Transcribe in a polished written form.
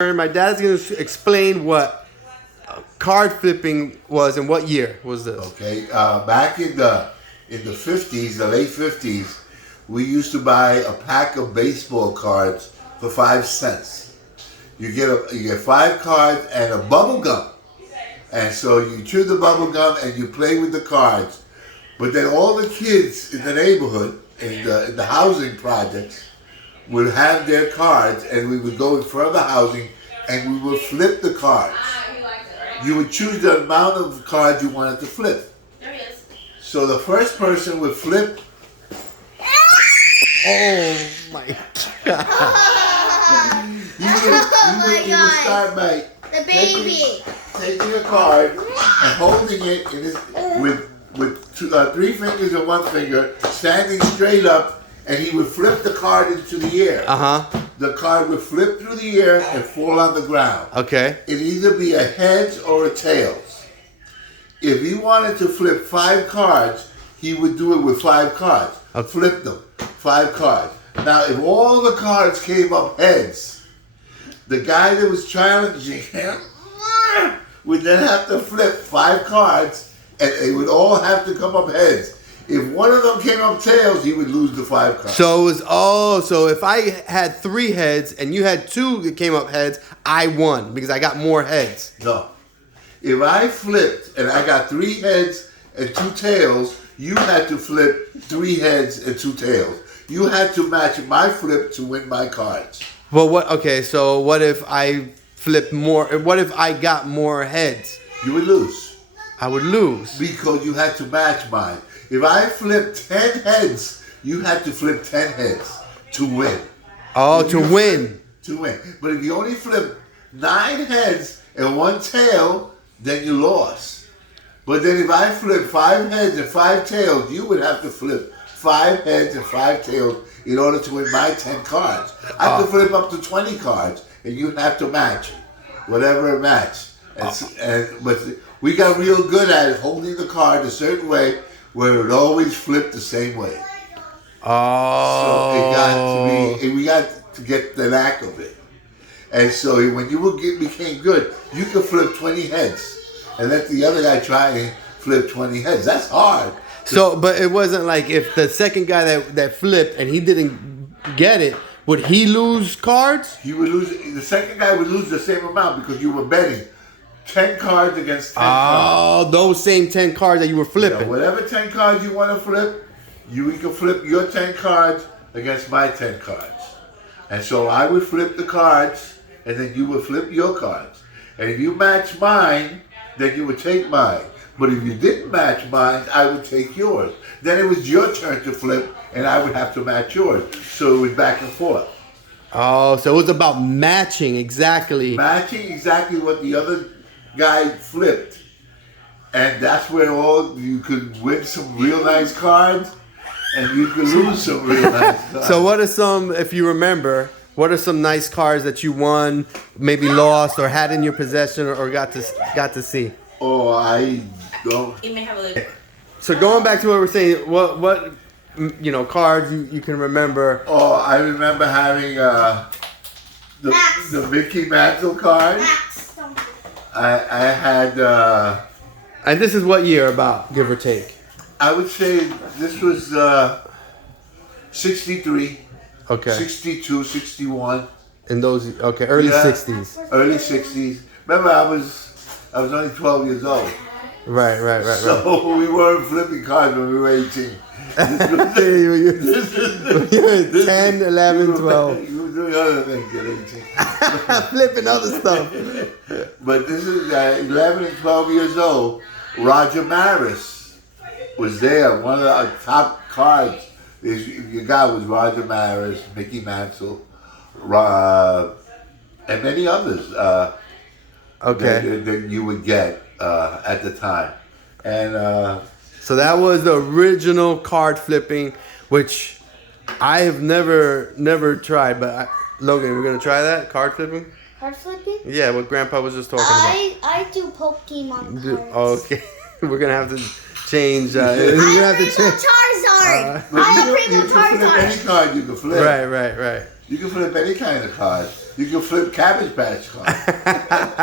My dad's going to explain what card flipping was and what year was this. Okay, back in the 50s, the late 50s, we used to buy a pack of baseball cards for 5 cents. You get 5 cards and a bubble gum, and so you chew the bubble gum and you play with the cards. But then all the kids in the neighborhood, in the housing projects, would have their cards, and we would go in front of the housing and we would flip the cards. You would choose the amount of cards you wanted to flip. There he is. So the first person would flip. Oh my God. You would start by The baby. taking a card and holding it in his, with 3 fingers and 1 finger, standing straight up, and he would flip the card into the air. The card would flip through the air and fall on the ground. Okay. It'd either be a heads or a tails. If he wanted to flip 5 cards, he would do it with 5 cards. Flip them, 5 cards. Now, if all the cards came up heads, the guy that was challenging him would then have to flip 5 cards, and they would all have to come up heads. If one of them came up tails, he would lose the 5 cards. So it was, so if I had 3 heads and you had 2 that came up heads, I won because I got more heads. No. If I flipped and I got 3 heads and 2 tails, you had to flip 3 heads and 2 tails. You had to match my flip to win my cards. Well, so what if I flipped more? What if I got more heads? You would lose. I would lose. Because you had to match mine. If I flipped 10 heads, you had to flip 10 heads to win. Oh, to win. To win. But if you only flip 9 heads and 1 tail, then you lost. But then if I flip 5 heads and 5 tails, you would have to flip 5 heads and 5 tails in order to win my 10 cards. I could flip up to 20 cards, and you'd have to match whatever match. But we got real good at it, holding the card a certain way where it would always flip the same way. Oh. So we got to get the knack of it. And so when you became good, you could flip 20 heads and let the other guy try and flip 20 heads. That's hard. So, but it wasn't like if the second guy that flipped and he didn't get it, would he lose cards? He would lose. The second guy would lose the same amount because you were betting 10 cards against 10 cards. Oh, those same 10 cards that you were flipping. Yeah, whatever 10 cards you want to flip, you can flip your 10 cards against my 10 cards. And so I would flip the cards, and then you would flip your cards. And if you match mine, then you would take mine. But if you didn't match mine, I would take yours. Then it was your turn to flip, and I would have to match yours. So it was back and forth. Oh, so it was about matching exactly. Matching exactly what the other guy flipped. And that's where you could win some real nice cards, and you could lose some real nice cards. So what are some, if you remember, what are some nice cards that you won, maybe lost, or had in your possession, or got to see? Oh, I don't. You may have a little. So going back to what we're saying, what cards you can remember? Oh, I remember having the Mickey Mantle card. I had. And this is what year about, give or take? I would say this was 63. Okay. 62, 61. In those, early 60s. Early 60s. Remember, I was only 12 years old. Right. So we weren't flipping cards when we were 18. You're 10, 11, 12. You were doing other things at 18. Flipping other stuff. But this is 11 and 12 years old. Roger Maris was there. One of the top cards you got was Roger Maris, Mickey Mantle, and many others that you would get at the time. And so that was the original card flipping, which I have never tried. But Logan, we're gonna try that card flipping. Card flipping? Yeah, what Grandpa was just talking about. I do Pokemon cards. Okay, we're gonna have to change. I have Primo Charizard. I have Primo You can flip any Charizard. card you can flip. Right. You can flip any kind of card. You can flip Cabbage Patch cards.